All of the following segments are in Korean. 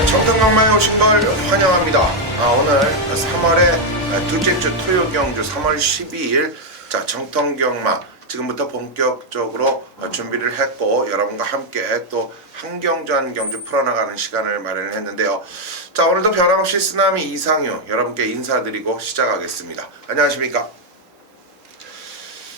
네, 정통강마에 오신 걸 환영합니다. 오늘 3월의 둘째 주 토요 경주 3월 12일 자 정통경마 지금부터 본격적으로 준비를 했고 여러분과 함께 또 한 경주 한 경주 풀어나가는 시간을 마련을 했는데요. 자 오늘도 변함없이 쓰나미 이상유 여러분께 인사드리고 시작하겠습니다. 안녕하십니까?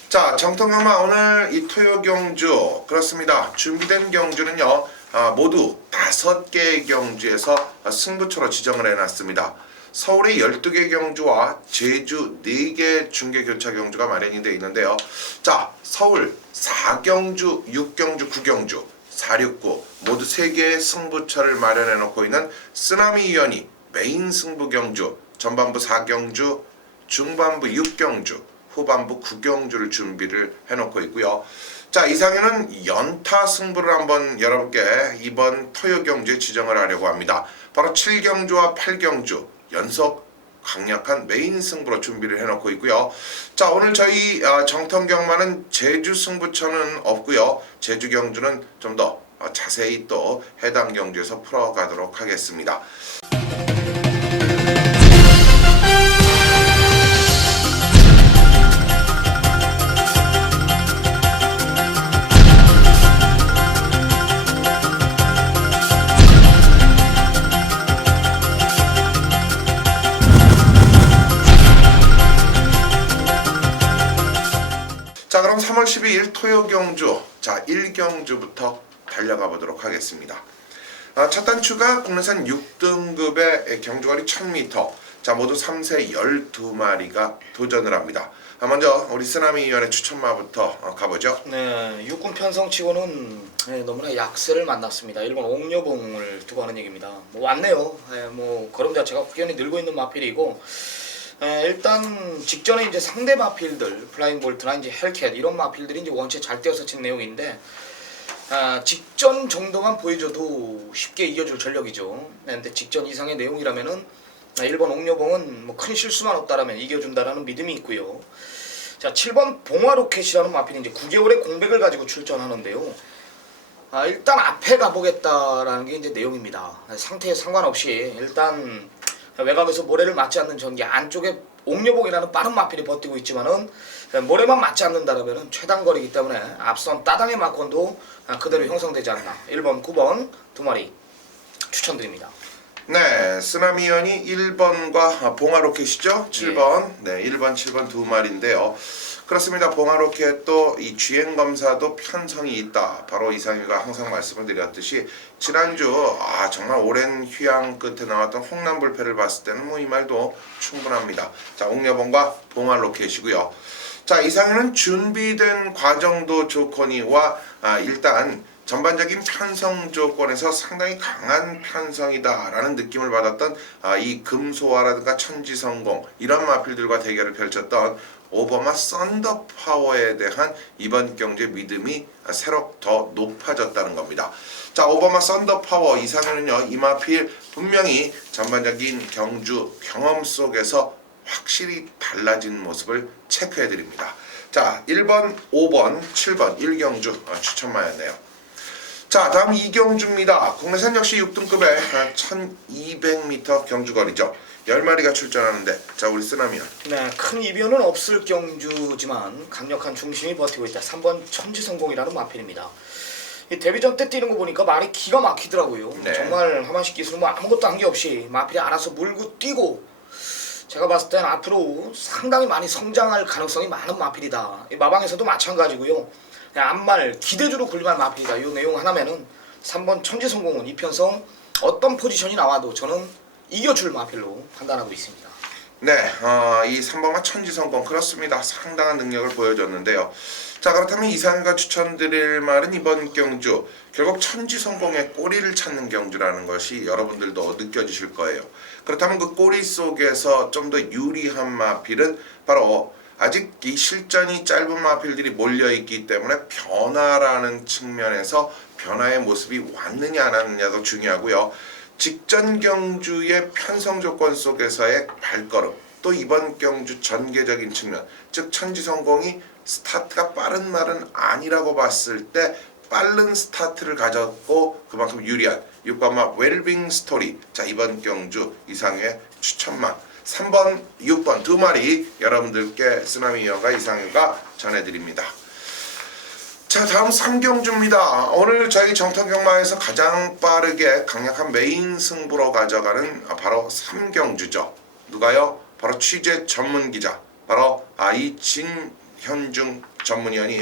자 정통경마 오늘 이 토요 경주 그렇습니다. 준비된 경주는요. 모두 5개의 경주에서 승부처로 지정을 해놨습니다. 서울의 12개 경주와 제주 4개 중계교차 경주가 마련이 되어 있는데요. 자, 서울 4경주, 6경주, 9경주, 469 모두 3개의 승부처를 마련해 놓고 있는 쓰나미 위원이 메인 승부 경주, 전반부 4경주, 중반부 6경주, 후반부 9경주를 준비를 해놓고 있고요. 자 이상에는 연타 승부를 한번 여러분께 이번 토요 경주에 지정을 하려고 합니다. 바로 7경주와 8경주 연속 강력한 메인 승부로 준비를 해놓고 있고요. 자 오늘 저희 정통경마는 제주 승부처는 없고요. 제주 경주는 좀 더 자세히 또 해당 경주에서 풀어가도록 하겠습니다. 자 그럼 3월 12일 토요 경주 자 1경주부터 달려가 보도록 하겠습니다. 첫 단추가 국내산 6등급의 경주거리 1000m 자 모두 3세 12마리가 도전을 합니다. 먼저 우리 쓰나미 위원의 추천마부터 가보죠. 네, 육군 편성치고는 너무나 약세를 만났습니다. 일본 옥녀봉을 두고 하는 얘기입니다. 뭐 왔네요. 뭐 걸음 자체가 확연히 늘고 있는 마필이고 일단 직전에 이제 상대 마필들 플라잉볼트나 이제 헬캣 이런 마필들이 이제 원체 잘 뛰어서 친 내용인데 직전 정도만 보여줘도 쉽게 이겨줄 전력이죠. 근데 직전 이상의 내용이라면은 일본 옥녀봉은 뭐 큰 실수만 없다라면 이겨준다라는 믿음이 있고요. 자 7번 봉화로켓이라는 마필이 이제 9개월의 공백을 가지고 출전하는데요. 일단 앞에 가보겠다라는 게 이제 내용입니다. 상태에 상관없이 일단 외곽에서 모래를 맞지 않는 전개 안쪽에 옥녀봉이라는 빠른 마필이 버티고 있지만은 모래만 맞지 않는다라면 최단거리이기 때문에 앞선 따당의 마건도 그대로 형성되지 않나. 1번, 9번 두 마리 추천드립니다. 네, 쓰나미 위원이 1번과 봉화로켓이죠. 7번, 네, 1번, 7번 두 마리인데요. 그렇습니다. 봉화로켓도 이 주행검사도 편성이 있다. 바로 이상희가 항상 말씀을 드렸듯이 지난주 정말 오랜 휴양 끝에 나왔던 홍남불패를 봤을 때는 뭐 이 말도 충분합니다. 자, 옥녀봉과 봉화로켓이고요. 자, 이상희는 준비된 과정도 조건이와 일단 전반적인 편성 조건에서 상당히 강한 편성이다라는 느낌을 받았던 이 금소화라든가 천지성공 이런 마필들과 대결을 펼쳤던 오버마 썬더파워에 대한 이번 경주의 믿음이 새로 더 높아졌다는 겁니다. 자 오버마 썬더파워 이상현은요 이 마필 분명히 전반적인 경주 경험 속에서 확실히 달라진 모습을 체크해드립니다. 자 1번, 5번, 7번 1경주 추천마였네요. 자 다음 2경주입니다. 국내산 역시 6등급의 1200m 경주거리죠. 10마리가 출전하는데 자 우리 쓰나미야. 네, 큰 이변은 없을 경주지만 강력한 중심이 버티고 있다. 3번 천지성공이라는 마필입니다. 이 데뷔전 때 뛰는 거 보니까 말이 기가 막히더라고요. 네. 정말 하만식 기술은 뭐 아무것도 한 게 없이 마필이 알아서 물고 뛰고 제가 봤을 땐 앞으로 상당히 많이 성장할 가능성이 많은 마필이다. 이 마방에서도 마찬가지고요. 앞말 기대주로 굴림할 마필이다. 이 내용 하나면은 3번 천지성공은 이 편성 어떤 포지션이 나와도 저는 이겨줄 마필로 판단하고 있습니다. 네, 이 3번과 천지성공 그렇습니다. 상당한 능력을 보여줬는데요. 자 그렇다면 이상희가 추천드릴 말은 이번 경주 결국 천지성공의 꼬리를 찾는 경주라는 것이 여러분들도 느껴지실 거예요. 그렇다면 그 꼬리 속에서 좀 더 유리한 마필은 바로 아직 이 실전이 짧은 마필들이 몰려있기 때문에 변화라는 측면에서 변화의 모습이 왔느냐 안 왔느냐도 중요하고요. 직전 경주의 편성 조건 속에서의 발걸음 또 이번 경주 전개적인 측면 즉 천지성공이 스타트가 빠른 말은 아니라고 봤을 때 빠른 스타트를 가졌고 그만큼 유리한 6번마 웰빙 스토리. 자, 이번 경주 이상의 추천만 3번, 6번 두 마리 여러분들께 쓰나미여가 이상효가 전해드립니다. 자, 다음 3경주입니다. 오늘 저희 정통경마에서 가장 빠르게 강력한 메인 승부로 가져가는 바로 3경주죠. 누가요? 바로 취재 전문기자, 바로 이 진현중 전문위원이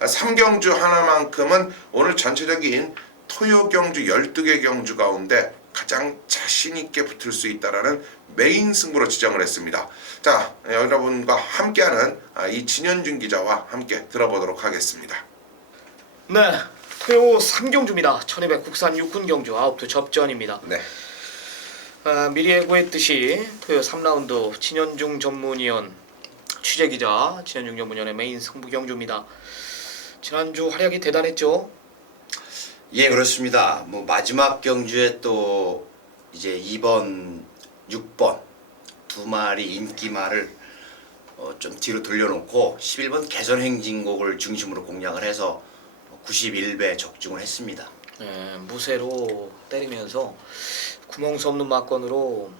3경주 하나만큼은 오늘 전체적인 토요경주 12개 경주 가운데 가장 자신있게 붙을 수 있다라는 메인 승부로 지정을 했습니다. 자, 여러분과 함께하는 이 진현중 기자와 함께 들어보도록 하겠습니다. 네, 토요 3경주입니다. 1200 국산 육군 경주 아웃도 접전입니다. 네. 미리 예고했듯이 토요 3라운드 진현중 전문위원 취재기자 진현중 전문위원의 메인 승부 경주입니다. 지난주 활약이 대단했죠? 예, 그렇습니다. 뭐 마지막 경주에 또 이제 2번, 6번 두 마리 인기마를 좀 뒤로 돌려놓고 11번 개선행진곡을 중심으로 공략을 해서 91배 적중을 했습니다. 네, 무쇠로 때리면서 구멍 수 없는 막건으로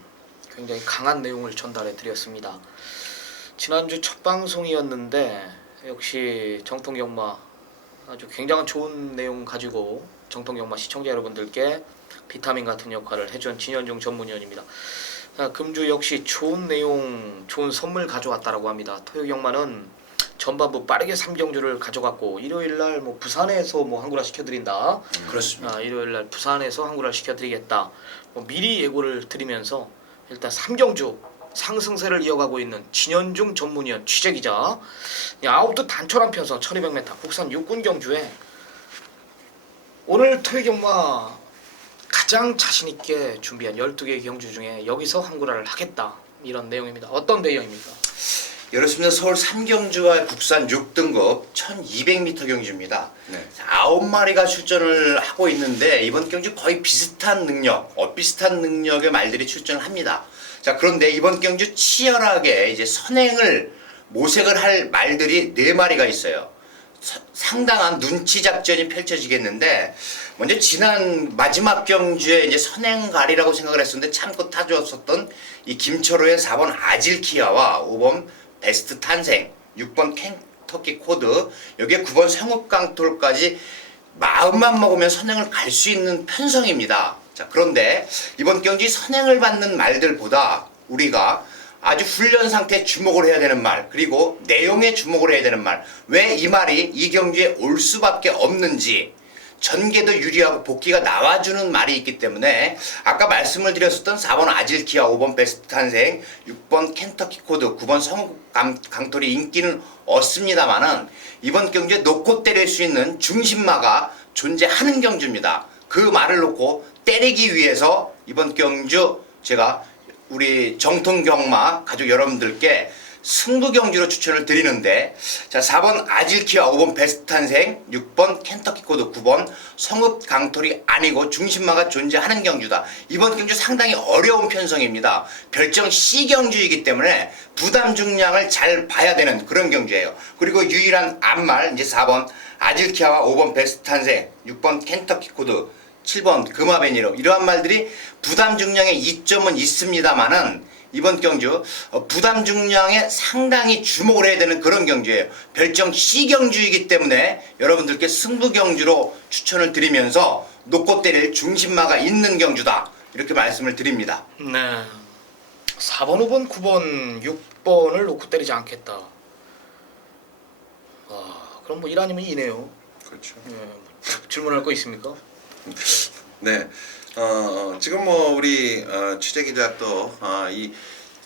굉장히 강한 내용을 전달해 드렸습니다. 지난주 첫 방송이었는데 역시 정통경마 아주 굉장한 좋은 내용 가지고 정통경마 시청자 여러분들께 비타민 같은 역할을 해준 진현중 전문위원입니다. 금주 역시 좋은 내용, 좋은 선물 가져왔다라고 합니다. 토요경마는 전반부 빠르게 3경주를 가져갔고 일요일날 뭐 부산에서 뭐 한구라 시켜드린다. 그렇습니다. 일요일날 부산에서 한구라 시켜드리겠다. 뭐 미리 예고를 드리면서 일단 3경주 상승세를 이어가고 있는 진현중 전문위원 취재기자 아웃도 단촐한 편성 1200m 국산 육군 경주에 오늘 토요경마 가장 자신있게 준비한 12개 경주 중에 여기서 한구라를 하겠다 이런 내용입니다. 어떤 내용입니까? 이렇습니다. 서울 3경주와 국산 6등급 1200m 경주입니다. 네. 9마리가 출전을 하고 있는데 이번 경주 거의 비슷한 능력, 비슷한 능력의 말들이 출전을 합니다. 자, 그런데 이번 경주 치열하게 이제 선행을 모색을 할 말들이 4마리가 있어요. 상당한 눈치 작전이 펼쳐지겠는데 먼저 지난 마지막 경주에 이제 선행가리라고 생각을 했었는데 참고 타주었었던 이 김철호의 4번 아질키아와 5번 베스트 탄생, 6번 켄터키 코드, 여기에 9번 성읍강톨까지 마음만 먹으면 선행을 갈 수 있는 편성입니다. 자, 그런데 이번 경기 선행을 받는 말들보다 우리가 아주 훈련 상태에 주목을 해야 되는 말, 그리고 내용에 주목을 해야 되는 말, 왜 이 말이 이 경주에 올 수밖에 없는지, 전개도 유리하고 복귀가 나와주는 말이 있기 때문에 아까 말씀을 드렸었던 4번 아질키아, 5번 베스트 탄생, 6번 켄터키 코드, 9번 성강토리 인기는 얻습니다만은 이번 경주에 놓고 때릴 수 있는 중심마가 존재하는 경주입니다. 그 말을 놓고 때리기 위해서 이번 경주 제가 우리 정통경마 가족 여러분들께 승부경주로 추천을 드리는데, 자, 4번 아질키아, 5번 베스트 탄생, 6번 켄터키 코드, 9번 성읍 강토리 아니고 중심마가 존재하는 경주다. 이번 경주 상당히 어려운 편성입니다. 별정 C경주이기 때문에 부담 중량을 잘 봐야 되는 그런 경주예요. 그리고 유일한 앞말 이제 4번 아질키아와 5번 베스트 탄생, 6번 켄터키 코드, 7번 금화베니로 이러한 말들이 부담 중량에 이점은 있습니다만은 이번 경주 부담 중량에 상당히 주목을 해야 되는 그런 경주예요. 별정 C경주이기 때문에 여러분들께 승부경주로 추천을 드리면서 놓고 때릴 중심마가 있는 경주다, 이렇게 말씀을 드립니다. 네, 4번, 5번, 9번, 6번을 놓고 때리지 않겠다. 그럼 뭐 1 아니면 2네요. 그렇죠. 질문할 거 있습니까? 네. 지금 뭐 우리 취재 기자 또 이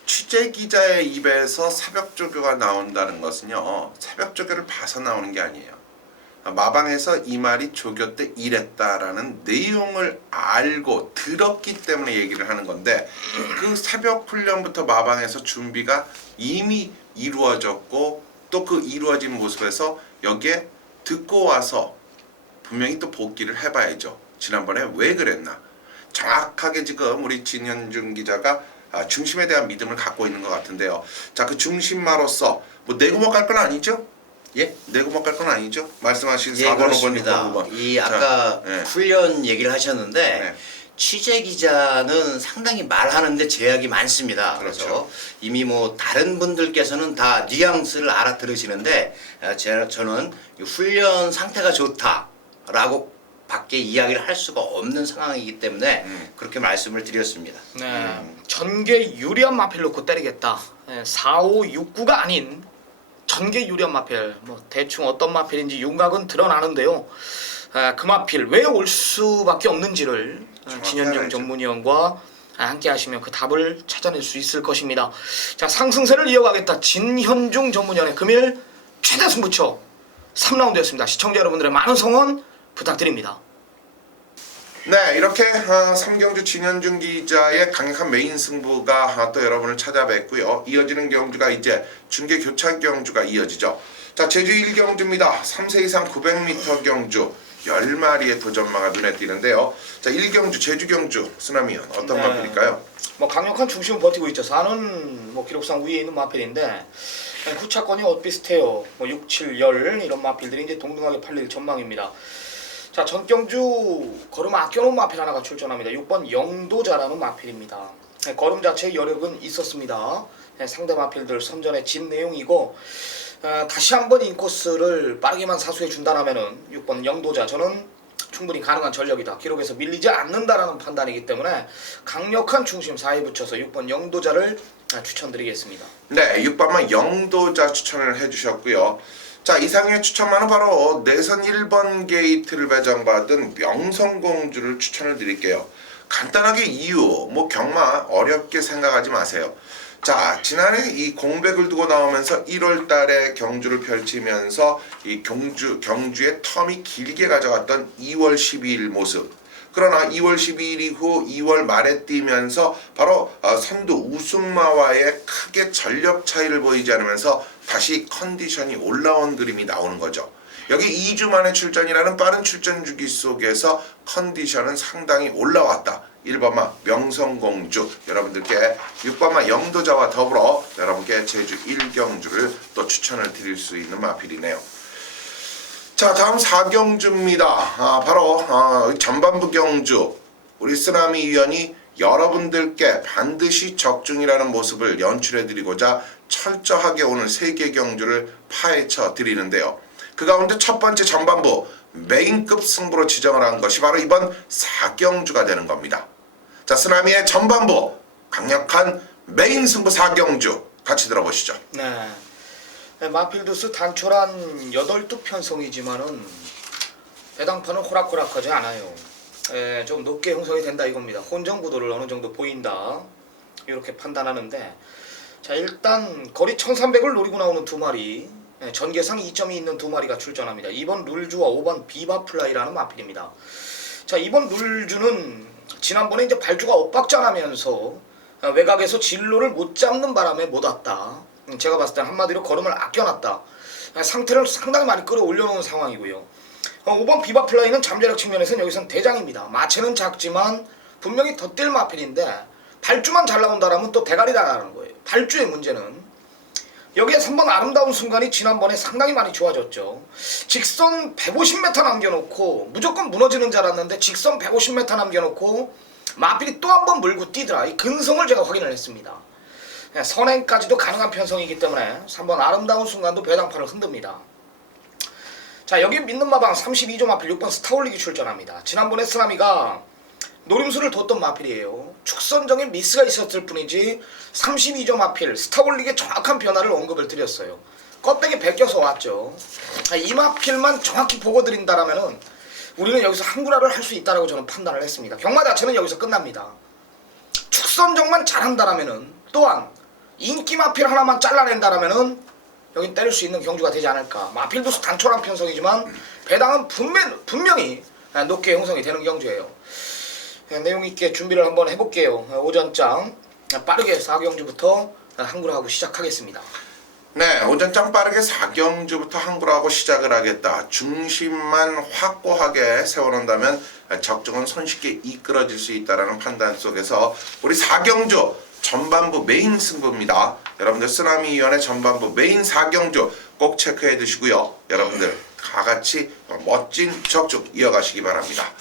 취재 기자의 입에서 새벽 조교가 나온다는 것은요, 새벽 조교를 봐서 나오는 게 아니에요. 마방에서 이 말이 조교 때 이랬다라는 내용을 알고 들었기 때문에 얘기를 하는 건데, 그 새벽 훈련부터 마방에서 준비가 이미 이루어졌고 또 그 이루어진 모습에서 여기에 듣고 와서 분명히 또 복귀를 해봐야죠. 지난번에 왜 그랬나, 정확하게 지금 우리 진현중 기자가 중심에 대한 믿음을 갖고 있는 것 같은데요. 자, 그 중심마로서 뭐 내구멍 깔 건 아니죠? 예? 내구멍 깔 건 아니죠? 말씀하신 예, 4번, 5번, 그렇습니다. 6번, 6번. 이 아까 자, 네. 훈련 얘기를 하셨는데 네. 취재 기자는 상당히 말하는데 제약이 많습니다. 그렇죠. 그래서 이미 뭐 다른 분들께서는 다 뉘앙스를 알아들으시는데 저는 이 훈련 상태가 좋다라고 밖에 이야기를 할 수가 없는 상황이기 때문에 그렇게 말씀을 드렸습니다. 네, 전개 유리한 마필 놓고 때리겠다. 4569가 아닌 전개 유리한 마필, 뭐 대충 어떤 마필인지 윤곽은 드러나는데요. 그 마필 왜 올 수밖에 없는지를 진현중 알죠. 전문위원과 함께 하시면 그 답을 찾아낼 수 있을 것입니다. 자, 상승세를 이어가겠다. 진현중 전문위원의 금일 최대 승부처 3라운드였습니다. 시청자 여러분들의 많은 성원 부탁드립니다. 네, 이렇게 3경주 진현중 기자의 강력한 메인 승부가 또 여러분을 찾아뵙고요. 이어지는 경주가 이제 중계 교차 경주가 이어지죠. 자, 제주 1경주입니다. 3세 이상 900m 경주 10마리의 도전마가 눈에 띄는데요. 자, 1경주 제주 경주 쓰나미현 어떤 네. 마필일까요? 뭐 강력한 중심을 버티고 있죠. 4는 뭐 기록상 위에 있는 마필인데 후차권이 엇비슷해요. 뭐 6, 7, 10 이런 마필들이 이제 동등하게 팔릴 전망입니다. 자, 전경주 걸음 아껴놓은 마필 하나가 출전합니다. 6번 영도자라는 마필입니다. 걸음 자체의 여력은 있었습니다. 상대 마필들 선전에 진 내용이고 다시 한번 인코스를 빠르게만 사수해 준다면은 6번 영도자 저는 충분히 가능한 전력이다. 기록에서 밀리지 않는다라는 판단이기 때문에 강력한 중심 4에 붙여서 6번 영도자를 추천드리겠습니다. 네, 6번만 영도자 추천을 해주셨고요. 자, 이상의 추천만은 바로 내선 1번 게이트를 배정받은 명성공주를 추천을 드릴게요. 간단하게 이유, 뭐 경마 어렵게 생각하지 마세요. 자, 지난해 이 공백을 두고 나오면서 1월 달에 경주를 펼치면서 이 경주의 텀이 길게 가져갔던 2월 12일 모습. 그러나 2월 12일 이후 2월 말에 뛰면서 바로 선두 우승마와의 크게 전력 차이를 보이지 않으면서 다시 컨디션이 올라온 그림이 나오는 거죠. 여기 2주 만에 출전이라는 빠른 출전 주기 속에서 컨디션은 상당히 올라왔다. 1번마 명성공주 여러분들께 6번마 영도자와 더불어 여러분께 제주 1경주를 또 추천을 드릴 수 있는 마필이네요. 자, 다음 4경주입니다. 바로 전반부 경주 우리 쓰나미 위원이 여러분들께 반드시 적중이라는 모습을 연출해드리고자 철저하게 오늘 3개 경주를 파헤쳐 드리는데요. 그 가운데 첫 번째 전반부 메인급 승부로 지정을 한 것이 바로 이번 4경주가 되는 겁니다. 자, 쓰나미의 전반부 강력한 메인 승부 4경주 같이 들어보시죠. 네. 마필두스 단촐한 8두 편성이지만은 배당판은 호락호락하지 않아요. 좀 높게 형성이 된다 이겁니다. 혼전 구도를 어느 정도 보인다 이렇게 판단하는데, 자, 일단 거리 1300을 노리고 나오는 두 마리, 전개상 2점이 있는 두 마리가 출전합니다. 2번 룰주와 5번 비바플라이라는 마필입니다. 자, 2번 룰주는 지난번에 이제 발주가 엇박자나면서 외곽에서 진로를 못 잡는 바람에 못 왔다. 제가 봤을 때 한마디로 걸음을 아껴놨다. 상태를 상당히 많이 끌어올려놓은 상황이고요. 5번 비바플라이는 잠재력 측면에서는 여기선 대장입니다. 마체는 작지만 분명히 덧댈 마필인데 발주만 잘 나온다라면 또 대가리다라는 거예요. 발주의 문제는 여기에 3번 아름다운 순간이 지난번에 상당히 많이 좋아졌죠. 직선 150m 남겨놓고 무조건 무너지는 줄 알았는데 직선 150m 남겨놓고 마필이 또 한 번 물고 뛰더라. 이 근성을 제가 확인을 했습니다. 선행까지도 가능한 편성이기 때문에 3번 아름다운 순간도 배당판을 흔듭니다. 자, 여기 믿는 마방 32조 마필 6번 스타올릭이 출전합니다. 지난번에 쓰나미가 노림수를 뒀던 마필이에요. 축선적인 미스가 있었을 뿐이지 32조 마필 스타올릭의 정확한 변화를 언급을 드렸어요. 껍데기 벗겨서 왔죠. 이 마필만 정확히 보고 드린다라면은 우리는 여기서 한구라를 할 수 있다라고 저는 판단을 했습니다. 경마 자체는 여기서 끝납니다. 축선적만 잘한다라면은, 또한 인기 마필 하나만 잘라낸다라면은 여긴 때릴 수 있는 경주가 되지 않을까. 마필도 단촐한 편성이지만 배당은 분명히 높게 형성이 되는 경주예요. 내용 있게 준비를 한번 해볼게요. 오전장 빠르게 4경주부터 한구라하고 시작하겠습니다. 네, 오전장 빠르게 4경주부터 한구라하고 시작을 하겠다. 중심만 확고하게 세워놓는다면 적중은 손쉽게 이끌어질 수 있다는 판단 속에서 우리 4경주 전반부 메인 승부입니다. 여러분들 쓰나미 위원회 전반부 메인 4경주 꼭 체크해 두시고요. 여러분들 다같이 멋진 적중 이어가시기 바랍니다.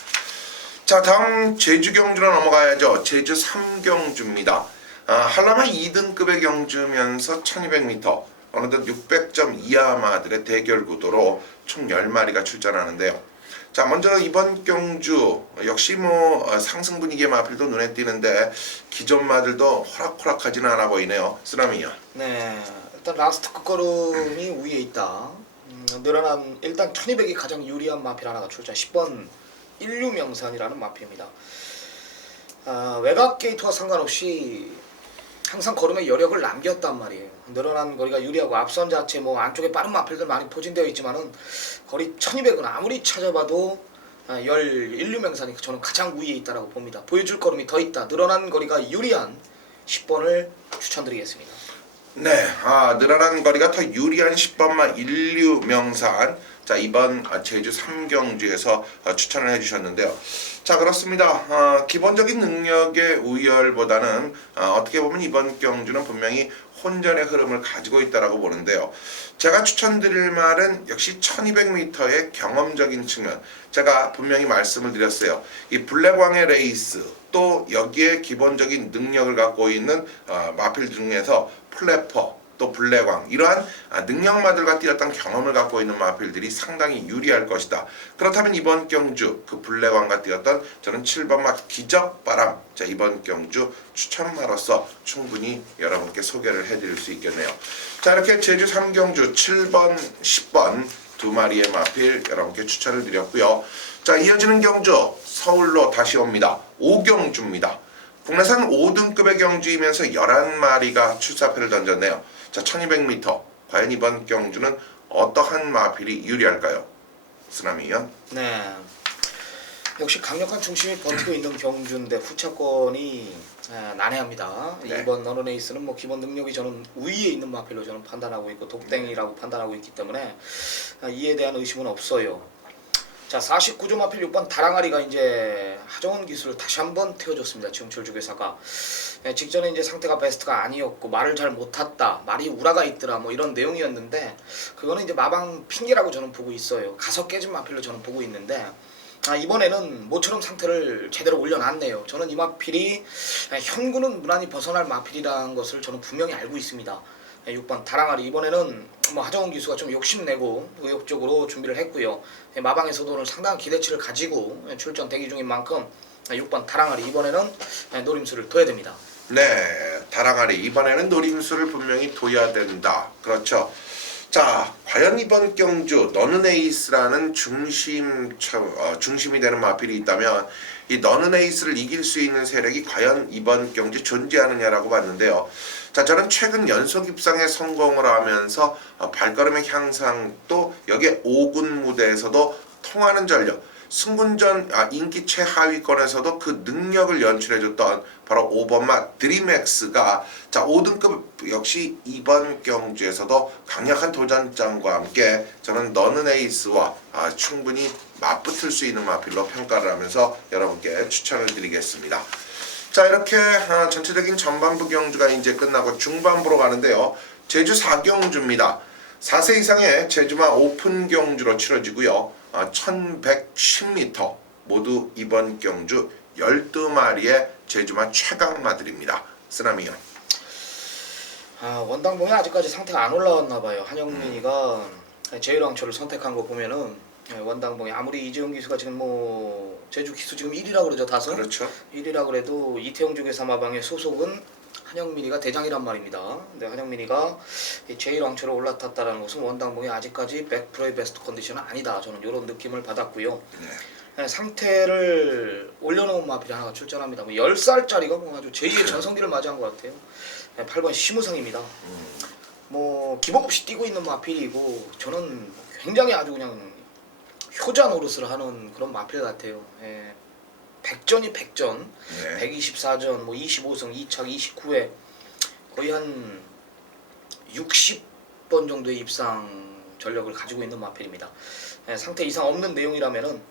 자, 다음 제주 경주로 넘어가야죠. 제주 3경주입니다. 한라마 2등급의 경주면서 1200m, 어느덧 600점 이하 마들의 대결 구도로 총 10마리가 출전하는데요. 자, 먼저 이번 경주 역시 상승 분위기의 마필도 눈에 띄는데 기존 마들도 호락호락하지는 않아 보이네요. 쓰나미요. 네, 일단 라스트 끝걸음이 우위에 있다. 늘어난 일단 1200이 가장 유리한 마필 하나가 출전. 10번 인류명산이라는 마필입니다. 외곽 게이트와 상관없이 항상 걸음에 여력을 남겼단 말이에요. 늘어난 거리가 유리하고 앞선 자체 안쪽에 빠른 마필들 많이 포진되어 있지만은 거리 1200은 아무리 찾아봐도 인류명산이 저는 가장 우위에 있다라고 봅니다. 보여줄 걸음이 더 있다. 늘어난 거리가 유리한 10번을 추천드리겠습니다. 네, 늘어난 거리가 더 유리한 10번만 인류명산. 자, 이번 제주 3경주에서 추천을 해주셨는데요. 자, 그렇습니다. 기본적인 능력의 우열보다는 어떻게 보면 이번 경주는 분명히 혼전의 흐름을 가지고 있다라고 보는데요. 제가 추천드릴 말은 역시 1200m의 경험적인 측면. 제가 분명히 말씀을 드렸어요. 이 블랙왕의 레이스, 또 여기에 기본적인 능력을 갖고 있는 마필 중에서 플래퍼, 또 블랙왕, 이러한 능력마들과 뛰었던 경험을 갖고 있는 마필들이 상당히 유리할 것이다. 그렇다면 이번 경주 그 블랙왕과 뛰었던 저는 7번 마 기적바람, 자, 이번 경주 추천마로서 충분히 여러분께 소개를 해드릴 수 있겠네요. 자, 이렇게 제주 3경주 7번, 10번 두 마리의 마필 여러분께 추천을 드렸고요. 자, 이어지는 경주 서울로 다시 옵니다. 5경주입니다. 국내산 5등급의 경주이면서 11마리가 출사표를 던졌네요. 자, 1200m. 과연 이번 경주는 어떠한 마필이 유리할까요? 쓰나미요? 네. 역시 강력한 중심이 버티고 있는 경주인데 후차권이 난해합니다. 네. 이번 너너네이스는 기본 능력이 저는 우위에 있는 마필로 저는 판단하고 있고 독땡이라고 판단하고 있기 때문에 이에 대한 의심은 없어요. 자, 49조 마필 6번 다랑아리가 이제 하정원 기술을 다시 한번 태워줬습니다. 지금 졸주교사가 직전에 이제 상태가 베스트가 아니었고 말을 잘 못탔다, 말이 우라가 있더라, 이런 내용이었는데 그거는 이제 마방 핑계라고 저는 보고 있어요. 가서 깨진 마필로 저는 보고 있는데 이번에는 모처럼 상태를 제대로 올려놨네요. 저는 이 마필이 현구는 무난히 벗어날 마필이라는 것을 저는 분명히 알고 있습니다. 6번 다랑아리 이번에는 하정원 기수가 좀 욕심내고 의욕적으로 준비를 했고요. 마방에서도 오늘 상당한 기대치를 가지고 출전 대기 중인 만큼 6번 다랑아리 이번에는 노림수를 둬야 됩니다. 네, 다랑아리 이번에는 노림수를 분명히 둬야 된다. 그렇죠. 자, 과연 이번 경주 너는에이스라는 중심이 되는 마필이 있다면 이 너는에이스를 이길 수 있는 세력이 과연 이번 경주 존재하느냐라고 봤는데요. 자, 저는 최근 연속 입상에 성공을 하면서 발걸음의 향상, 또 여기에 5군 무대에서도 통하는 전력, 승군전 인기 최하위권에서도 그 능력을 연출해줬던 바로 5번마 드림엑스가 자 5등급 역시 이번 경주에서도 강력한 도전장과 함께 저는 너는에이스와 충분히 맞붙을 수 있는 마필로 평가를 하면서 여러분께 추천을 드리겠습니다. 자, 이렇게 전체적인 전반부 경주가 이제 끝나고 중반부로 가는데요. 제주 4경주입니다. 4세 이상의 제주마 오픈 경주로 치러지고요. 1110m 모두 이번 경주 12마리의 제주마 최강마들입니다. 쓰나미요. 원당봉이 아직까지 상태가 안 올라왔나 봐요. 한영민이가 제일왕초를 선택한 거 보면은 원당봉이 아무리 이재용 기수가 지금 제주 기수 지금 1위라고 그러죠. 다소. 그렇죠. 1위라고 그래도 이태용 주계사마방의 소속은 한영민이가 대장이란 말입니다. 근데 한영민이가 제1왕초로 올라탔다는 것은 원당봉이 아직까지 100%의 베스트 컨디션은 아니다. 저는 이런 느낌을 받았고요. 네. 상태를 올려놓은 마필이 하나가 출전합니다. 10살짜리가 아주 제2의 전성기를 맞이한 것 같아요. 8번 심우상입니다. 기복 없이 뛰고 있는 마필이고 저는 굉장히 아주 그냥 효자 노릇을 하는 그런 마필 같아요. 100전이 100전, 네. 124전, 25승, 2착, 29회 거의 한 60번 정도의 입상 전력을 가지고 있는 마필입니다. 상태 이상 없는 내용이라면은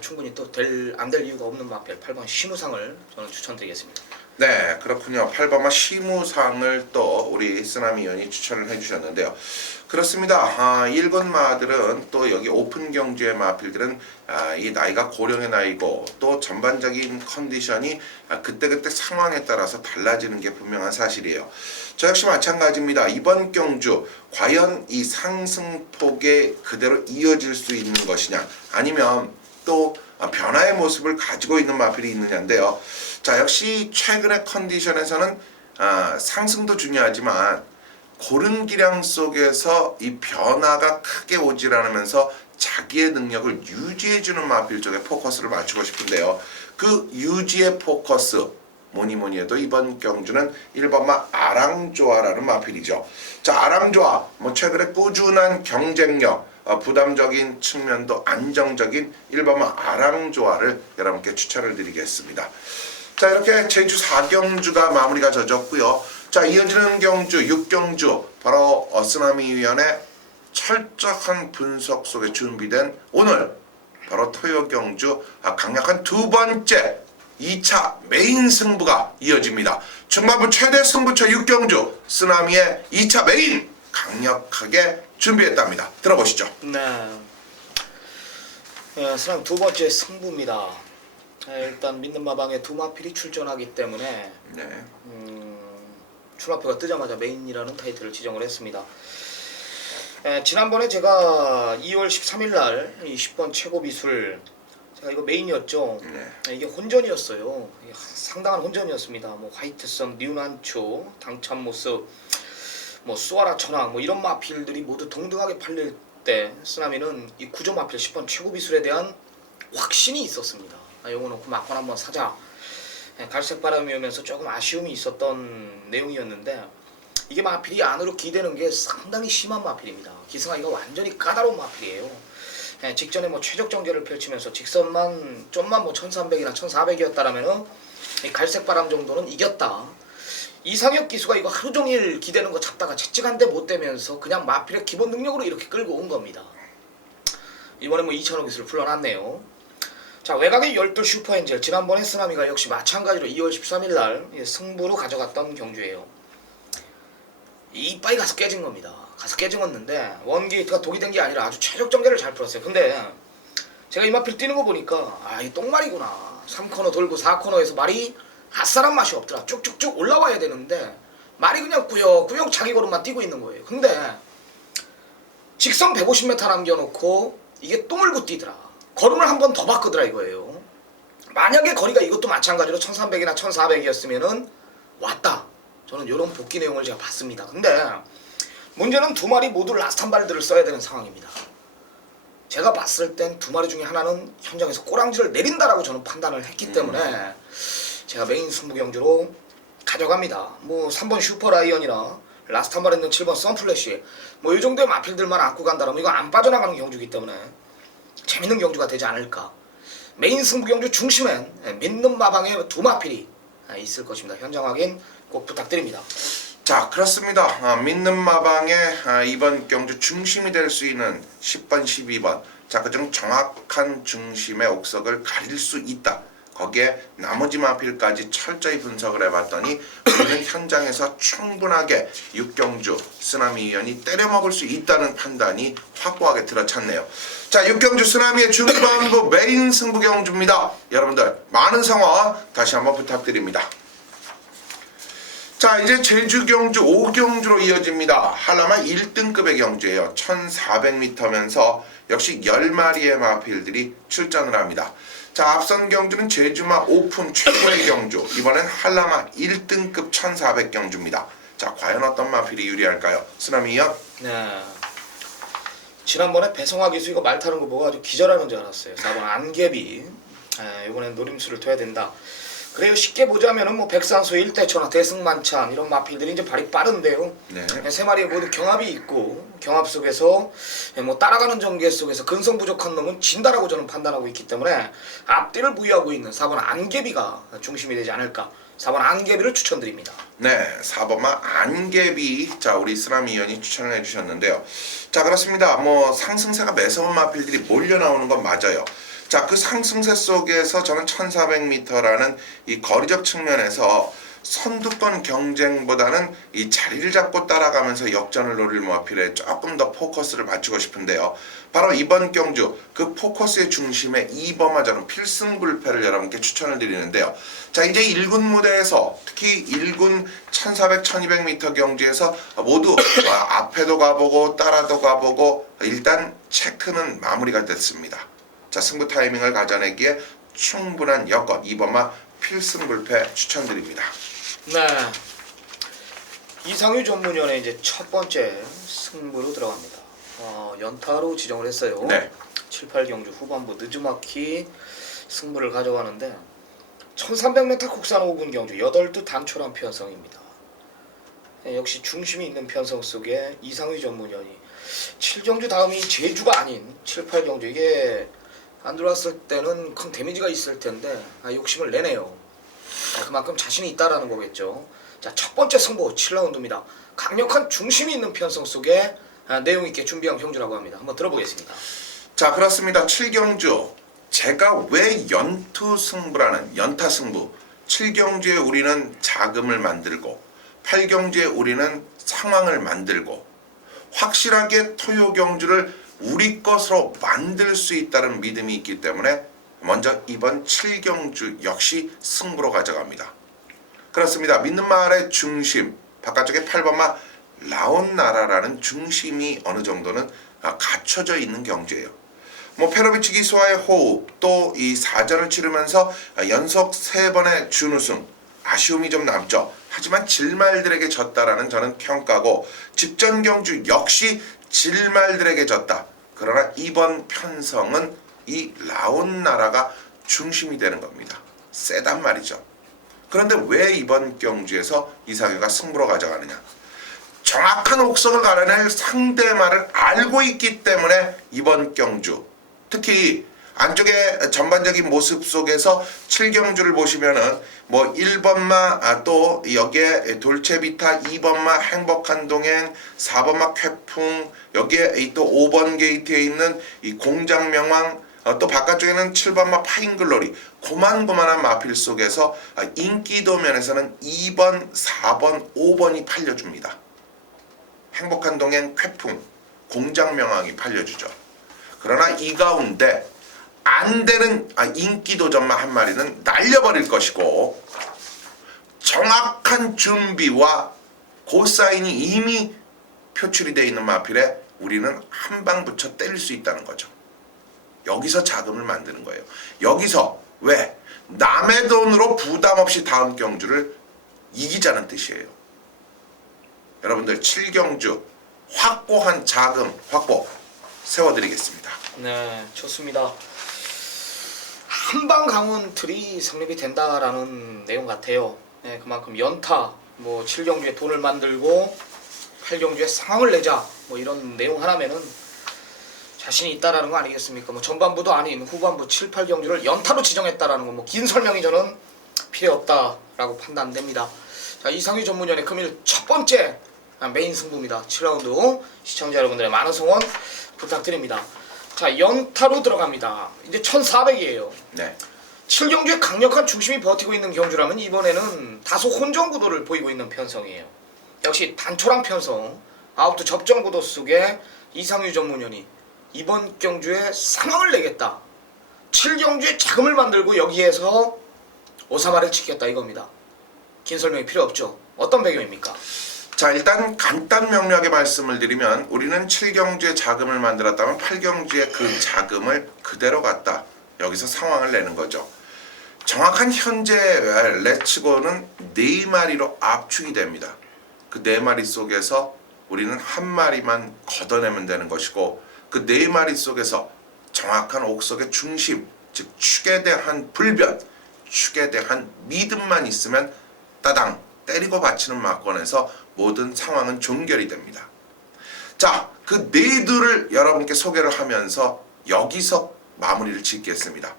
충분히 또 안 될 이유가 없는 마필 8번 신우상을 저는 추천드리겠습니다. 네, 그렇군요. 8번마 시무상을 또 우리 쓰나미 위원이 추천을 해주셨는데요. 그렇습니다. 일본 마들은 또 여기 오픈 경주의 마필들은 이 나이가 고령의 나이고 또 전반적인 컨디션이 그때그때 상황에 따라서 달라지는 게 분명한 사실이에요. 저 역시 마찬가지입니다. 이번 경주 과연 이 상승폭에 그대로 이어질 수 있는 것이냐 아니면 또 변화의 모습을 가지고 있는 마필이 있느냐인데요. 자, 역시 최근의 컨디션에서는 상승도 중요하지만 고른 기량 속에서 이 변화가 크게 오질 않으면서 자기의 능력을 유지해주는 마필 쪽에 포커스를 맞추고 싶은데요. 그 유지의 포커스 뭐니 해도 이번 경주는 1번마 아랑조아라는 마필이죠. 자, 아랑조아 뭐 최근에 꾸준한 경쟁력 부담적인 측면도 안정적인 1번마 아랑조아를 여러분께 추천을 드리겠습니다. 자, 이렇게 제주 4경주가 마무리가 젖었고요. 자, 이어지는 경주 6경주 바로 쓰나미 위원의 철저한 분석 속에 준비된 오늘 바로 토요 경주 강력한 두 번째 2차 메인 승부가 이어집니다. 중반부 최대 승부처 6경주 쓰나미의 2차 메인 강력하게 준비했답니다. 들어보시죠. 네. 쓰나미 두 번째 승부입니다. 일단 믿는 마방에 두 마필이 출전하기 때문에 네. 출마표가 뜨자마자 메인이라는 타이틀을 지정을 했습니다. 지난번에 제가 2월 13일 날 10번 최고 비술 제가 이거 메인이었죠. 네. 이게 혼전이었어요. 상당한 혼전이었습니다. 뭐 화이트선, 뉴난초, 당찬 모습, 뭐 수아라 천왕 뭐 이런 마필들이 모두 동등하게 팔릴 때 쓰나미는 이 구조 마필 10번 최고 비술에 대한 확신이 있었습니다. 요거 놓고 막판 한번 사자. 갈색 바람이 오면서 조금 아쉬움이 있었던 내용이었는데 이게 마필이 안으로 기대는 게 상당히 심한 마필입니다. 기승하기가 완전히 까다로운 마필이에요. 직전에 뭐 최적 정제를 펼치면서 직선만 좀만 뭐 1300이나 1400이었다라면은 이 갈색 바람 정도는 이겼다. 이상혁 기수가 이거 하루 종일 기대는 거 잡다가 채찍한데 못 대면서 그냥 마필의 기본 능력으로 이렇게 끌고 온 겁니다. 이번에 뭐 2000호 기수를 불러놨네요. 자, 외곽의 12 슈퍼엔젤 지난번에 쓰나미가 역시 마찬가지로 2월 13일 날 승부로 가져갔던 경주예요. 이빨이 가서 깨진 겁니다. 가서 깨졌는데 원게이트가 독이 된 게 아니라 아주 최적 전개를 잘 풀었어요. 근데 제가 이 마필 뛰는 거 보니까 이 똥말이구나. 3코너 돌고 4코너에서 말이 아싸란 맛이 없더라. 쭉쭉쭉 올라와야 되는데 말이 그냥 꾸역꾸역 자기 걸음만 뛰고 있는 거예요. 근데 직선 150m 남겨놓고 이게 똥을 굿뛰더라. 걸음을 한 번 더 바꾸더라 이거예요. 만약에 거리가 이것도 마찬가지로 1300이나 1400이었으면은 왔다. 저는 이런 복귀 내용을 제가 봤습니다. 근데 문제는 두 마리 모두 라스트 한 발들을 써야 되는 상황입니다. 제가 봤을 땐 두 마리 중에 하나는 현장에서 꼬랑지를 내린다라고 저는 판단을 했기 때문에 제가 메인 승부 경주로 가져갑니다. 뭐 3번 슈퍼라이언이나 라스트 한 발 있는 7번 선플래시 뭐 이 정도의 마필들만 안고 간다라면 이거 안 빠져나가는 경주이기 때문에 재밌는 경주가 되지 않을까. 메인 승부 경주 중심엔 믿는 마방의 두 마필이 있을 것입니다. 현장 확인 꼭 부탁드립니다. 자, 그렇습니다. 믿는 마방의 이번 경주 중심이 될 수 있는 10번, 12번. 자, 그중 정확한 중심의 옥석을 가릴 수 있다. 거기에 나머지 마필까지 철저히 분석을 해봤더니 우리는 현장에서 충분하게 6경주 쓰나미 위원이 때려먹을 수 있다는 판단이 확고하게 들어찼네요. 자, 6경주 쓰나미의 중반부 메인 승부 경주입니다. 여러분들 많은 성원 다시 한번 부탁드립니다. 자, 이제 제주 경주 5경주로 이어집니다. 한라마 1등급의 경주예요. 1400m면서 역시 10마리의 마필들이 출전을 합니다. 자, 앞선 경주는 제주마 오픈 최고의 경주, 이번엔 한라마 1등급 1400 경주입니다. 자, 과연 어떤 마필이 유리할까요? 쓰나미 위원? 네. 지난번에 배성화 기수 이거 말 타는 거 보고 아주 기절하는 줄 알았어요. 4번 안개비. 이번엔 노림수를 둬야 된다. 그래요. 쉽게 보자면은 뭐 백산수 1대천하 대승만찬 이런 마필들이 이제 발이 빠른데요. 네. 세 마리 모두 경합이 있고 경합 속에서 뭐 따라가는 전개 속에서 근성 부족한 놈은 진다라고 저는 판단하고 있기 때문에 앞뒤를 부여하고 있는 4번 안개비가 중심이 되지 않을까. 4번 안개비를 추천드립니다. 네, 4번마 안개비. 자, 우리 쓰나미 위원이 추천을 해주셨는데요. 자, 그렇습니다. 뭐 상승세가 매서운 마필들이 몰려 나오는 건 맞아요. 자, 그 상승세 속에서 저는 1400m라는 이 거리적 측면에서 선두권 경쟁보다는 이 자리를 잡고 따라가면서 역전을 노릴 마필에 조금 더 포커스를 맞추고 싶은데요. 바로 이번 경주 그 포커스의 중심에 2번마 저는 필승불패를 여러분께 추천을 드리는데요. 자, 이제 1군 무대에서 특히 1군 1400, 1200m 경주에서 모두 앞에도 가보고 따라도 가보고 일단 체크는 마무리가 됐습니다. 자, 승부 타이밍을 가져내기에 충분한 여건 2번마 필승불패 추천드립니다. 네. 이상유 전문위원회 이제 첫 번째 승부로 들어갑니다. 연타로 지정을 했어요. 네. 7, 8경주 후반부 느즈마키 승부를 가져가는데 1300m 국산 5분 경주 8두 단촐한 편성입니다. 역시 중심이 있는 편성 속에 이상유 전문위원이 7경주 다음이 제주가 아닌 7, 8경주 이게 안 들어왔을 때는 큰 데미지가 있을 텐데 욕심을 내네요. 그만큼 자신이 있다라는 거겠죠. 자, 첫 번째 승부 7라운드입니다. 강력한 중심이 있는 편성 속에 내용 있게 준비한 경주라고 합니다. 한번 들어보겠습니다. 자, 그렇습니다. 7경주 제가 왜 연투 승부라는 연타 승부 7경주에 우리는 자금을 만들고 8경주에 우리는 상황을 만들고 확실하게 토요 경주를 우리 것으로 만들 수 있다는 믿음이 있기 때문에 먼저 이번 7경주 역시 승부로 가져갑니다. 그렇습니다. 믿는 말의 중심 바깥쪽에 8번마 라온나라라는 중심이 어느 정도는 갖춰져 있는 경주예요. 뭐 페로비치 기수와의 호흡 또 이 4전을 치르면서 연속 3번의 준우승 아쉬움이 좀 남죠. 하지만 질말들에게 졌다라는 저는 평가고 직전 경주 역시 질말들에게 졌다. 그러나 이번 편성은 이 라온나라가 중심이 되는 겁니다. 세단 말이죠. 그런데 왜 이번 경주에서 이상유가 승부로 가져가느냐? 정확한 옥석을 가려낼 상대말을 알고 있기 때문에 이번 경주 특히 안쪽에 전반적인 모습 속에서 7경주를 보시면은 뭐 1번마 또 여기에 돌체비타 2번마 행복한 동행 4번마 쾌풍 여기에 또 5번 게이트에 있는 이 공장명왕 또 바깥쪽에는 7번마 파인글로리 고만고만한 마필 속에서 인기도 면에서는 2번, 4번, 5번이 팔려줍니다. 행복한 동행 쾌풍 공장명왕이 팔려주죠. 그러나 이 가운데 안 되는 인기도전마 한 마리는 날려버릴 것이고 정확한 준비와 고사인이 이미 표출이 되어 있는 마필에 우리는 한 방 붙여 때릴 수 있다는 거죠. 여기서 자금을 만드는 거예요. 여기서 왜? 남의 돈으로 부담 없이 다음 경주를 이기자는 뜻이에요. 여러분들 7경주 확고한 자금 확보 세워드리겠습니다. 네, 좋습니다. 한방 강원 틀이 성립이 된다라는 내용 같아요. 네, 그만큼 연타, 뭐 7경주에 돈을 만들고 8경주에 상황을 내자, 뭐 이런 내용 하나면은 자신이 있다라는 거 아니겠습니까? 뭐 전반부도 아닌 후반부 7, 8경주를 연타로 지정했다라는 거 뭐 긴 설명이 저는 필요 없다라고 판단됩니다. 자, 이상유 전문위원회 금일 첫 번째 메인 승부입니다. 7라운드 시청자 여러분들의 많은 성원 부탁드립니다. 자, 연타로 들어갑니다. 이제 1400이에요. 네. 7경주에 강력한 중심이 버티고 있는 경주라면 이번에는 다소 혼전 구도를 보이고 있는 편성이에요. 역시 단촐한 편성, 아웃도 접전 구도 속에 이상유 전문위원이 이번 경주에 상황을 내겠다. 7경주에 자금을 만들고 여기에서 오사마를 지켰다 이겁니다. 긴 설명이 필요 없죠. 어떤 배경입니까? 자, 일단 간단 명료하게 말씀을 드리면 우리는 7경주에 자금을 만들었다면 8경주에 그 자금을 그대로 갖다 여기서 상황을 내는 거죠. 정확한 현재 레츠고는 4마리로 압축이 됩니다. 그 4마리 속에서 우리는 한 마리만 걷어내면 되는 것이고 그 4마리 속에서 정확한 옥석의 중심, 즉 축에 대한 불변, 축에 대한 믿음만 있으면 따당 때리고 받치는 막권에서 모든 상황은 종결이 됩니다. 자, 그 4두를 여러분께 소개를 하면서 여기서 마무리를 짓겠습니다.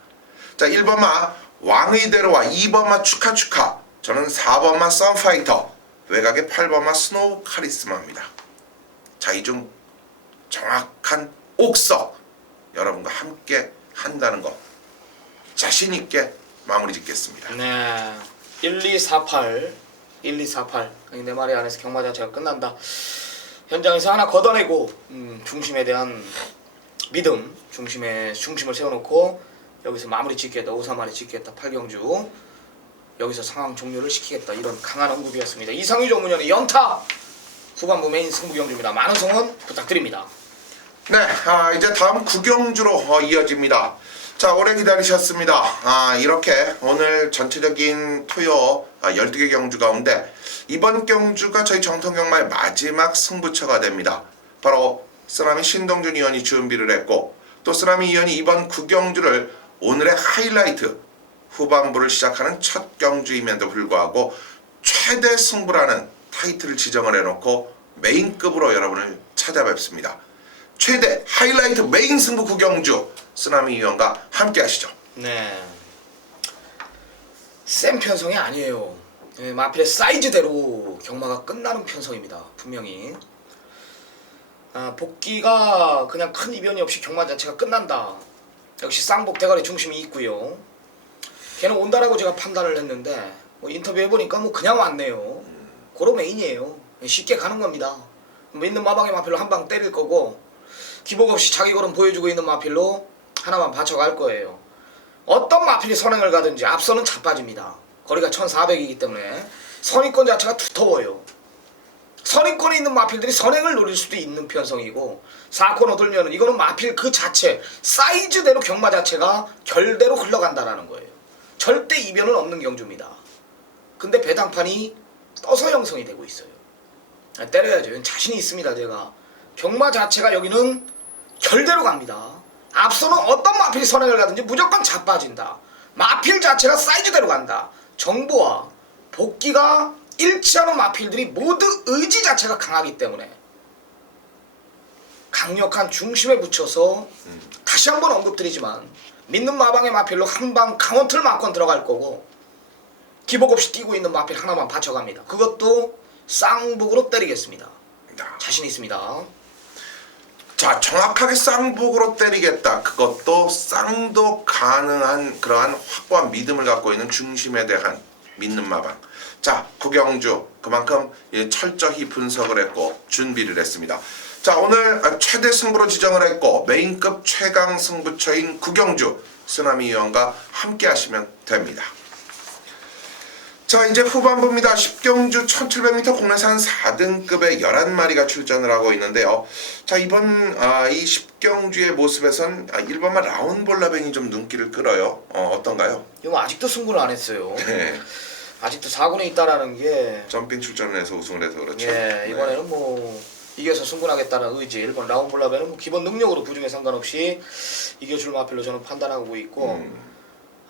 자, 1번마 왕의대로와 2번마 축하 저는 4번마 썬파이터 외곽의 8번마 스노우 카리스마입니다. 자, 이 중 정확한 옥석 여러분과 함께 한다는 거 자신 있게 마무리 짓겠습니다. 네, 1248 1, 2, 4, 8. 네 마리 안에서 경마 자체가 끝난다. 현장에서 하나 걷어내고 중심에 대한 믿음, 중심을 세워놓고 여기서 마무리 짓겠다. 5, 4마리 짓겠다. 8경주 여기서 상황 종료를 시키겠다. 이런 강한 언급이었습니다. 이상희 전문위원의 연타 후반부 메인 승부경주입니다. 많은 성원 부탁드립니다. 네, 이제 다음 구경주로 이어집니다. 자, 오래 기다리셨습니다. 이렇게 오늘 전체적인 토요 12개 경주 가운데 이번 경주가 저희 정통경마의 마지막 승부처가 됩니다. 바로 쓰나미 신동준 위원이 준비를 했고 또 쓰나미 위원이 이번 구경주를 오늘의 하이라이트 후반부를 시작하는 첫 경주임에도 불구하고 최대 승부라는 타이틀을 지정을 해놓고 메인급으로 여러분을 찾아뵙습니다. 최대 하이라이트 메인 승부 구경주 쓰나미 위원과 함께 하시죠. 네. 센 편성이 아니에요. 네, 마필의 사이즈대로 경마가 끝나는 편성입니다. 분명히. 복귀가 그냥 큰 이변이 없이 경마 자체가 끝난다. 역시 쌍복 대가리 중심이 있고요. 걔는 온다라고 제가 판단을 했는데 뭐 인터뷰해보니까 뭐 그냥 왔네요. 고로 메인이에요. 쉽게 가는 겁니다. 있는 마방의 마필로 한 방 때릴 거고 기복 없이 자기 걸음 보여주고 있는 마필로 하나만 받쳐갈 거예요. 어떤 마필이 선행을 가든지 앞서는 자빠집니다. 거리가 1400이기 때문에 선입권 자체가 두터워요. 선입권에 있는 마필들이 선행을 노릴 수도 있는 편성이고 4코너 돌면은 이거는 마필 그 자체 사이즈대로 경마 자체가 결대로 흘러간다라는 거예요. 절대 이변은 없는 경주입니다. 근데 배당판이 떠서 형성이 되고 있어요. 때려야죠. 자신이 있습니다. 제가 경마 자체가 여기는 결대로 갑니다. 앞서는 어떤 마필이 선행을 가든지 무조건 자빠진다. 마필 자체가 사이즈대로 간다. 정보와 복귀가 일치하는 마필들이 모두 의지 자체가 강하기 때문에 강력한 중심에 붙여서 다시 한번 언급드리지만 믿는 마방의 마필로 한방 강원틀 맞고 들어갈 거고 기복 없이 뛰고 있는 마필 하나만 받쳐갑니다. 그것도 쌍복으로 때리겠습니다. 자신 있습니다. 자, 정확하게 쌍복으로 때리겠다. 그것도 쌍도 가능한 그러한 확고한 믿음을 갖고 있는 중심에 대한 믿는 마방. 자, 구경주 그만큼 철저히 분석을 했고 준비를 했습니다. 자, 오늘 최대 승부로 지정을 했고 메인급 최강 승부처인 구경주 쓰나미 위원과 함께 하시면 됩니다. 자, 이제 후반부입니다. 10경주 1700m 국내산 4등급의 11마리가 출전을 하고 있는데요. 자, 이번 이 10경주의 모습에선 1번마 라운볼라벤이 좀 눈길을 끌어요. 어떤가요? 이거 아직도 승부를 안 했어요. 네. 아직도 4군에 있다라는 게 점핑 출전을 해서 우승을 해서 그렇죠. 예, 이번에는 뭐 이겨서 승분하겠다는 의지 1번 라운볼라벤은 뭐 기본 능력으로 부중에 상관없이 이겨줄 마필로 저는 판단하고 있고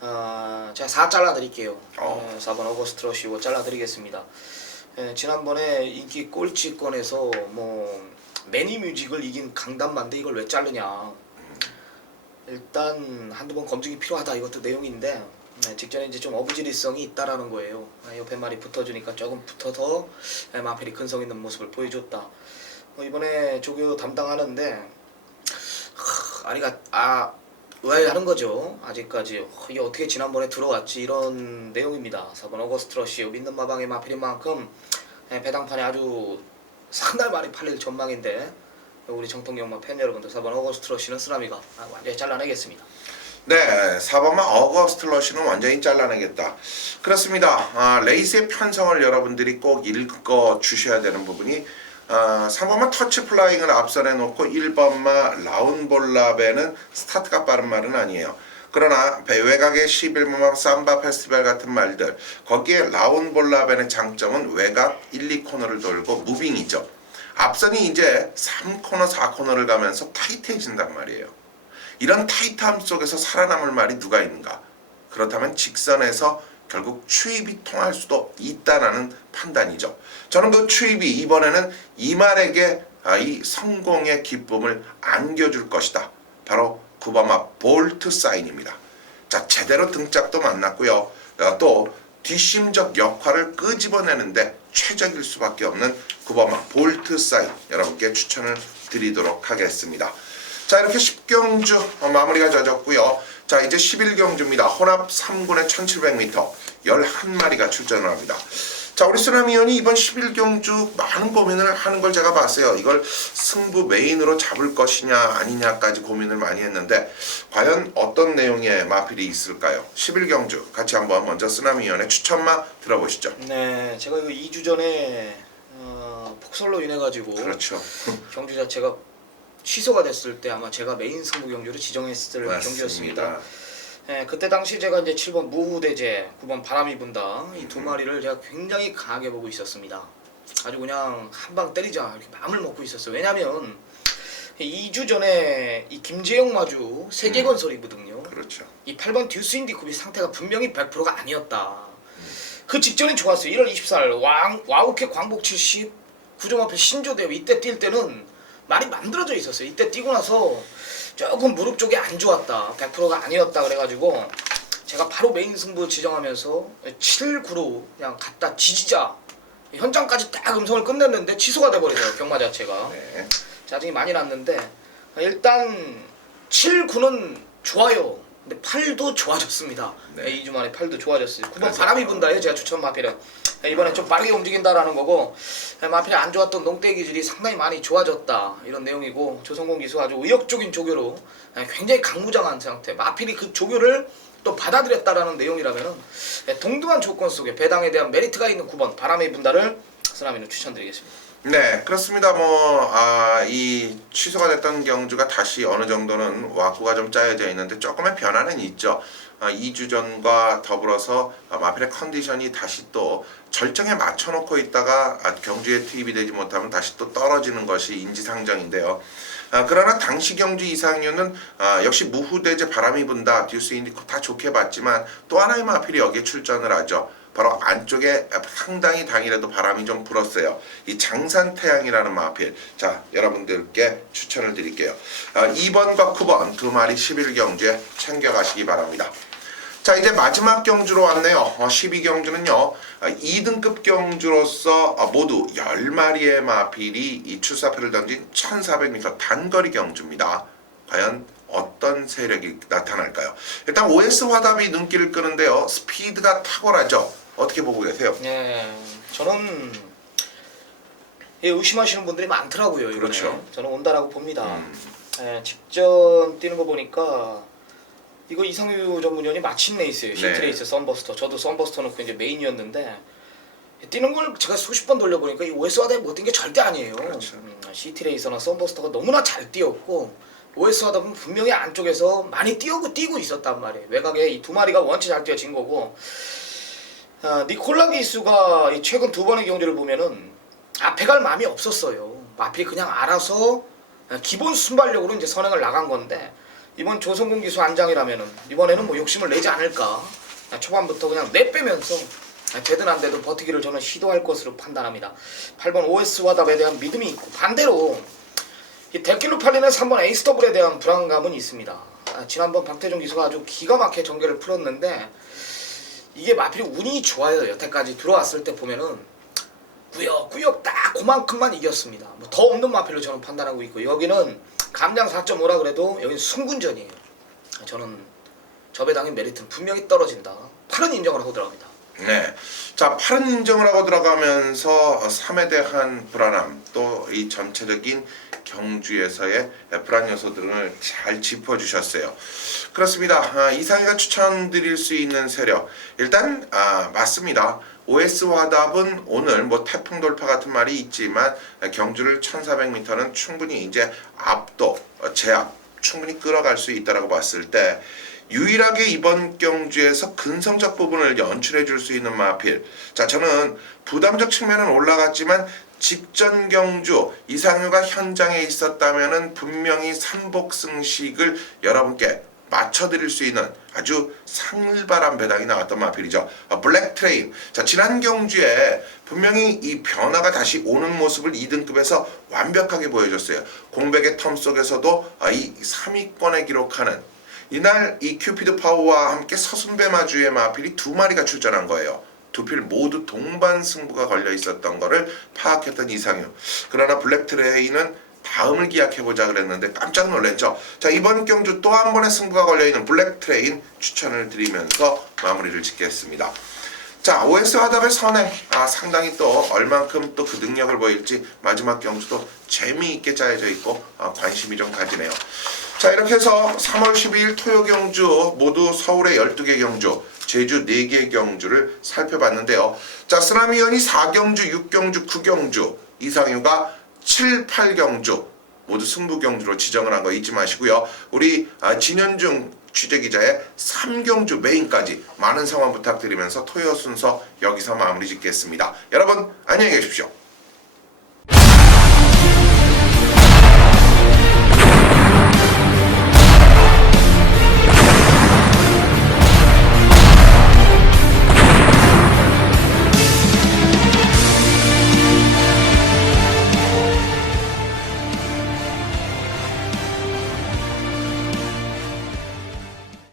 제가 4 잘라드릴게요. 4번 어거스트 러시 5 잘라드리겠습니다. 지난번에 인기 꼴찌권에서 뭐 매니뮤직을 이긴 강단만데 이걸 왜 자르냐. 일단 한두 번 검증이 필요하다 이것도 내용인데 직전에 이제 좀 어부지리성이 있다라는 거예요. 옆에 말이 붙어주니까 조금 붙어서 마필이 근성 있는 모습을 보여줬다. 이번에 조교 담당하는데 아리가 의아해하는 거죠. 아직까지 이게 어떻게 지난번에 들어왔지 이런 내용입니다. 4번 어거스트 러시 믿는 마방의 마필인 만큼 배당판에 아주 상당히 많이 팔릴 전망인데 우리 정통경마 팬 여러분들 4번 어거스트 러시는 쓰나미가 완전히 잘라내겠습니다. 네, 4번마 어거스트 러시는 완전히 잘라내겠다. 그렇습니다. 레이스의 편성을 여러분들이 꼭 읽어 주셔야 되는 부분이 3번마 터치 플라잉을 앞선해 놓고 1번마 라운볼라베는 스타트가 빠른 말은 아니에요. 그러나 외곽의 11번마 삼바 페스티벌 같은 말들 거기에 라운볼라벤의 장점은 외곽 1, 2코너를 돌고 무빙이죠. 앞선이 이제 3코너, 4코너를 가면서 타이트해진단 말이에요. 이런 타이트함 속에서 살아남을 말이 누가 있는가? 그렇다면 직선에서 결국 추입이 통할 수도 있다라는 판단이죠. 저는 그 추입이 이번에는 이말에게 이 성공의 기쁨을 안겨줄 것이다. 바로 9번마 볼트 사인입니다. 자, 제대로 등짝도 만났고요. 또 뒷심적 역할을 끄집어내는데 최적일 수밖에 없는 9번마 볼트 사인 여러분께 추천을 드리도록 하겠습니다. 자, 이렇게 10경주 마무리가 젖었고요. 자, 이제 11경주입니다. 혼합 3군의 1700m 11마리가 출전을 합니다. 자, 우리 쓰나미연이 이번 11경주 많은 고민을 하는 걸 제가 봤어요. 이걸 승부 메인으로 잡을 것이냐 아니냐까지 고민을 많이 했는데 과연 어떤 내용의 마필이 있을까요? 11경주 같이 한번 먼저 쓰나미연의 추천마 들어보시죠. 네, 제가 이거 2주 전에 폭설로 인해 가지고 그렇죠. 경주 자체가 취소가 됐을 때 아마 제가 메인 승부 경주로 지정했을 경주였습니다. 네, 그때 당시 제가 이제 7번 무후대제, 9번 바람이 분다 이 두 마리를 제가 굉장히 강하게 보고 있었습니다. 아주 그냥 한 방 때리자 이렇게 마음을 먹고 있었어요. 왜냐면 2주 전에 이 김재영 마주 세계건설이거든요. 그렇죠. 이 8번 듀스 인디컵이 상태가 분명히 100%가 아니었다. 그 직전이 좋았어요. 1월 24일 와우케 광복 70 구점 앞에 신조대회 이때 뛸 때는 말이 만들어져 있었어요. 이때 뛰고 나서 조금 무릎 쪽이 안 좋았다. 100%가 아니었다 그래가지고 제가 바로 메인 승부 지정하면서 7, 9로 그냥 갖다 지지자 현장까지 딱 음성을 끝냈는데 취소가 돼버리더라고요. 경마 자체가. 네. 짜증이 많이 났는데 일단 7, 9는 좋아요. 근데 8도 좋아졌습니다. 네. 2주 만에 8도 좋아졌어요. 9번 그래서- 바람이 분다예요. 제가 추천 마필은. 이번에 좀 빠르게 움직인다라는 거고 마필이 안 좋았던 농대 기질이 상당히 많이 좋아졌다. 이런 내용이고 조성공 기수 아주 의욕적인 조교로 굉장히 강무장한 상태. 마필이 그 조교를 또 받아들였다라는 내용이라면은 동등한 조건 속에 배당에 대한 메리트가 있는 9번 바람이 분다를 쓰나미는 추천드리겠습니다. 네, 그렇습니다. 이 취소가 됐던 경주가 다시 어느 정도는 왁구가 좀 짜여져 있는데 조금의 변화는 있죠. 2주 전과 더불어서 마필의 컨디션이 다시 또 절정에 맞춰놓고 있다가 경주에 투입이 되지 못하면 다시 또 떨어지는 것이 인지상정인데요. 그러나 당시 경주 이상윤은 역시 무후대제 바람이 분다, 듀스 인디컵 다 좋게 봤지만 또 하나의 마필이 여기에 출전을 하죠. 바로 안쪽에 상당히 당일에도 바람이 좀 불었어요. 이 장산태양이라는 마필. 자, 여러분들께 추천을 드릴게요. 2번과 9번 두 마리 11경주에 챙겨가시기 바랍니다. 자, 이제 마지막 경주로 왔네요. 12경주는요. 2등급 경주로서 모두 10마리의 마필이 이 출사표를 던진 1400m 단거리 경주입니다. 과연 어떤 세력이 나타날까요? 일단 OS 화답이 눈길을 끄는데요. 스피드가 탁월하죠. 어떻게 보고 계세요? 네, 저는 의심하시는 분들이 많더라고요. 이번에. 그렇죠. 저는 온다라고 봅니다. 직전 뛰는 거 보니까 이거 이상유 전문위원이 마친 레이스예요. 네. 시트레이스 썬버스터. 저도 썬버스터 놓고 이제 메인이었는데 뛰는 걸 제가 수십 번 돌려보니까 이 OS 화답이 못 뛴 게 절대 아니에요. 그렇죠. 시트레이서나 썬버스터가 너무나 잘 뛰었고 OS 화답은 분명히 안쪽에서 많이 뛰고 있었단 말이에요. 외곽에 이 두 마리가 원체 잘 뛰어진 거고 니콜라 기수가 최근 두 번의 경기를 보면은 앞에 갈 마음이 없었어요. 마필이 그냥 알아서 기본 순발력으로 이제 선행을 나간 건데 이번 조성공 기수 안장이라면은 이번에는 뭐 욕심을 내지 않을까. 초반부터 그냥 내빼면서 되든 안 되든 버티기를 저는 시도할 것으로 판단합니다. 8번 OS 화답에 대한 믿음이 있고 반대로 이 데킬로 팔리는 3번 에이스 더블에 대한 불안감은 있습니다. 지난번 박태종 기수가 아주 기가 막히게 전개를 풀었는데 이게 마필이 운이 좋아요. 여태까지 들어왔을 때 보면은 꾸역꾸역 딱 그만큼만 이겼습니다. 뭐 더 없는 마필로 저는 판단하고 있고 여기는 감량 4.5라 그래도 여기는 승군전이에요. 저는 저 배당의 메리트는 분명히 떨어진다. 8은 인정을 하고 들어갑니다. 네. 자, 8은 인정을 하고 들어가면서 3에 대한 불안함 또 이 전체적인 경주에서의 불안 요소들을 잘 짚어주셨어요. 그렇습니다. 이상희가 추천드릴 수 있는 세력 일단 맞습니다. OS 화답은 오늘 뭐 태풍 돌파 같은 말이 있지만 경주를 1400m는 충분히 이제 압도 제압 충분히 끌어갈 수 있다라고 봤을 때 유일하게 이번 경주에서 근성적 부분을 연출해 줄 수 있는 마필. 자, 저는 부담적 측면은 올라갔지만 직전 경주 이상유가 현장에 있었다면은 분명히 삼복승식을 여러분께 맞춰드릴 수 있는 아주 상일바람 배당이 나왔던 마필이죠. 블랙 트레인. 자, 지난 경주에 분명히 이 변화가 다시 오는 모습을 2등급에서 완벽하게 보여줬어요. 공백의 텀 속에서도 이 3위권에 기록하는 이날 이 큐피드 파워와 함께 서순배 마주의 마필이 두 마리가 출전한 거예요. 두 필 모두 동반 승부가 걸려 있었던 거를 파악했던 이상유. 그러나 블랙 트레인은 다음을 기약해보자 그랬는데 깜짝 놀랐죠. 자, 이번 경주 또 한 번의 승부가 걸려있는 블랙 트레인 추천을 드리면서 마무리를 짓겠습니다. 자, OS 화답의 선행. 상당히 또 얼만큼 또 그 능력을 보일지 마지막 경주도 재미있게 짜여져 있고 관심이 좀 가지네요. 자, 이렇게 해서 3월 12일 토요 경주 모두 서울의 12개 경주, 제주 4개 경주를 살펴봤는데요. 자, 쓰나미연이 4경주, 6경주, 9경주, 이상유가 7, 8경주 모두 승부 경주로 지정을 한 거 잊지 마시고요. 우리 진현중 취재기자의 3경주 메인까지 많은 성원 부탁드리면서 토요 순서 여기서 마무리 짓겠습니다. 여러분 안녕히 계십시오.